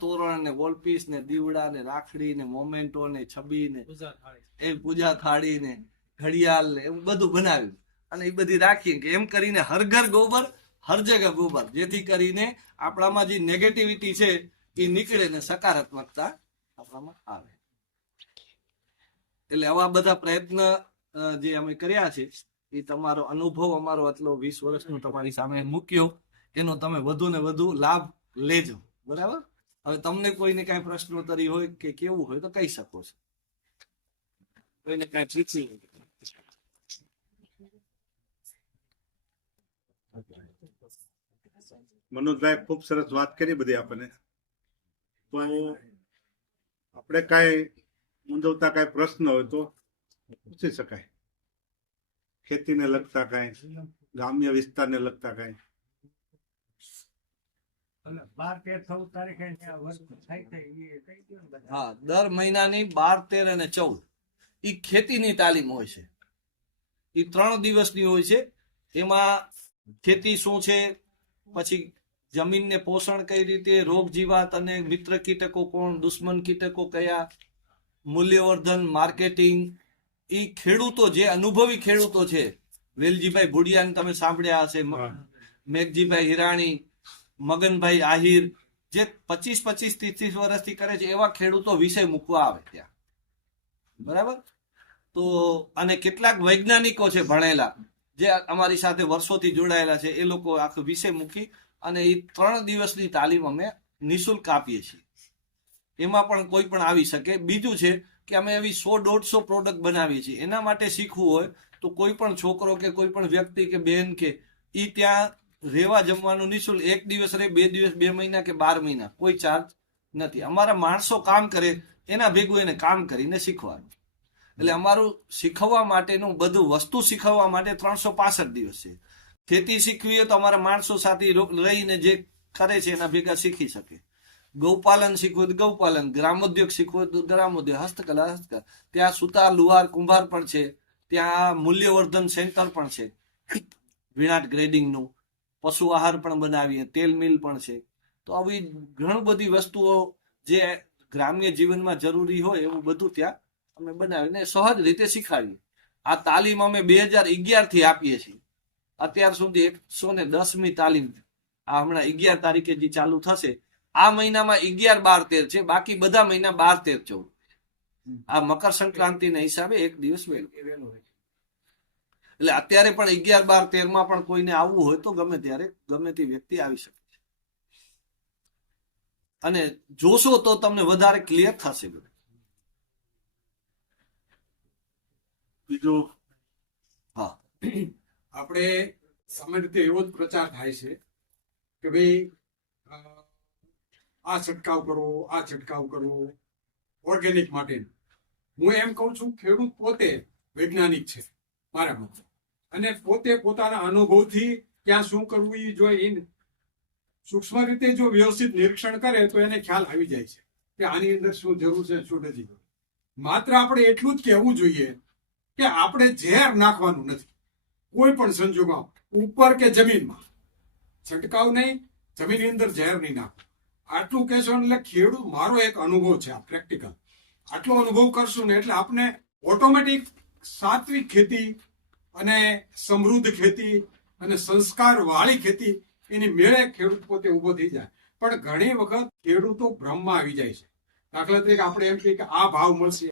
તોરણ ને વોલપીસ ને દીવડા ને રાખડી ને મોમેન્ટો ને છબી ને એ પૂજા થાળી ને ઘડિયાળ ને એવું બધું બનાવ્યું અને એ બધી રાખી કે એમ કરીને હર ઘર ગોબર હર જગ્યા ગોબર, જેથી કરીને આપણામાં જે નેગેટિવિટી છે એ નીકળે ને સકારાત્મકતા આપણામાં આવે. એટલે આવા બધા પ્રયત્ન જે અમે કર્યા છે એ તમારો અનુભવ અમારો આટલો 20 વર્ષનો તમારી સામે મૂક્યો, એનો તમે વધુ ને વધુ લાભ લેજો. બરાબર. હવે તમને કોઈને કઈ પ્રશ્નોત્તરી હોય કે કેવું હોય તો કહી શકો છો. કોઈને કઈ પૂછવું મનોજભાઈ ખૂબ સરસ વાત કરી બધી આપણને. તો આપણે કાંઈ મૂંઝવતા કાંઈ પ્રશ્ન હોય તો પૂછી શકાય, ખેતીને લગતા કાંઈ, ગ્રામ્ય વિસ્તારને લગતા કાંઈ. હા, દર મહિનાની 12, 13 અને 14 એ ખેતીની તાલીમ હોય છે. એ 3 દિવસની હોય છે. એમાં ખેતી શું છે, પછી જમીનને પોષણ કઈ રીતે, રોગ જીવાત અને મિત્ર કીટકો કોણ, દુશ્મન કીટકો કયા, મૂલ્યવર્ધન, માર્કેટિંગ, એ ખેડૂતો જે અનુભવી ખેડૂતો છે, વેલજીભાઈ ભુડિયાને તમે સાંભળ્યા હશે, મેઘજીભાઈ હિરાણી, મગનભાઈ આહિર, જે 25, 30 વર્ષથી કરે છે, એવા ખેડૂતો વિષય મૂકવા આવે ત્યાં. બરાબર. તો અને કેટલાક વૈજ્ઞાનિકો છે ભણેલા, જે અમારી સાથે વર્ષોથી જોડાયેલા છે, એ લોકો આખો વિષય મૂકી અને એ 3 દિવસની તાલીમ અમે નિઃશુલ્ક આપીએ છીએ. એમાં પણ કોઈ પણ આવી શકે. બીજું છે કે અમે એવી 100-150 પ્રોડક્ટ બનાવીએ છીએ. એના માટે શીખવું હોય તો કોઈ પણ છોકરો કે કોઈ પણ વ્યક્તિ કે બહેન કે એ ત્યાં રહેવા જમવાનું નિઃશુલ્ક, 1 દિવસ રહે, 2 દિવસ, 2 મહિના કે 12 મહિના, કોઈ ચાર્જ નથી. અમારા માણસો કામ કરે, એના ભેગું એને કામ કરીને શીખવાનું. એટલે અમારું શીખવવા માટેનું બધું વસ્તુ શીખવવા માટે 365 દિવસ છે. ખેતી શીખવી હોય તો અમારા માણસો સાથે રહીને જે કરે છે એના ભેગા શીખી શકે. ગૌપાલન શીખવું તો ગૌપાલન, ગ્રામોદ્યોગ શીખવું તો ગ્રામોદ્યોગ, હસ્તકલા હસ્તકલા. ત્યાં સુતાર, લુહાર, કુંભાર પણ છે. ત્યાં મૂલ્યવર્ધન સેન્ટર પણ છે, વિરાટ ગ્રેડિંગનું. પશુ આહાર પણ બનાવીએ, તેલ મિલ પણ છે. તો આવી ઘણી બધી વસ્તુઓ જે ગ્રામ્ય જીવનમાં જરૂરી હોય એવું બધું ત્યાં અમે બનાવીને સહજ રીતે શીખાવીએ. આ તાલીમ અમે 2011 થી આપીએ છીએ. અત્યાર સુધી 110મી તાલીમ આ હમણાં 11 તારીખે જે ચાલુ થશે. આ મહિનામાં 11, 12, 13 છે. બાકી બધા મહિના 12, 13, 14. આ મકર સંક્રાંતિના હિસાબે 1 દિવસ વહેલું હોય. એટલે અત્યારે પણ 11, 12, 13 પણ કોઈને આવવું હોય તો ગમે ત્યારે ગમે તે વ્યક્તિ આવી શકે છે. અને જોશો તો તમને વધારે ક્લિયર થશે. બીજું, હા, આપણે સામાન્ય રીતે એવો જ પ્રચાર થાય છે કે ભાઈ આ છંટકાવ કરવો, આ છંટકાવ કરવો ઓર્ગેનિક માટે. હું એમ કહું છું, ખેડૂત પોતે વૈજ્ઞાનિક છે મારા મતે, અને પોતે પોતાના અનુભવથી ક્યાં શું કરવું એ જો એ સૂક્ષ્મ રીતે જો વ્યવસ્થિત નિરીક્ષણ કરે તો એને ખ્યાલ આવી જાય છે કે આની અંદર શું જરૂર છે, શું નથી. માત્ર આપણે એટલું જ કહેવું જોઈએ કે આપણે ઝેર નાખવાનું નથી કોઈ પણ સંજોગોમાં, ઉપર કે જમીનમાં. છંટકાવ નહીં, જમીનની અંદર ઝેર નહીં નાખવું. આટલું કહેશો એટલે ખેડૂત, મારો એક અનુભવ છે આ પ્રેક્ટિકલ, આટલો અનુભવ કરશું ને એટલે આપણે ઓટોમેટિક સાત્વિક ખેતી અને સમૃદ્ધ ખેતી અને સંસ્કાર વાળી ખેતી એની મેળે ખેડૂત પોતે ઉભો થઈ જાય. પણ ઘણી વખત ખેડૂતો ભ્રમમાં આવી જાય છે. દાખલા તરીકે આપણે એમ કહીએ કે આ ભાવ મળશે,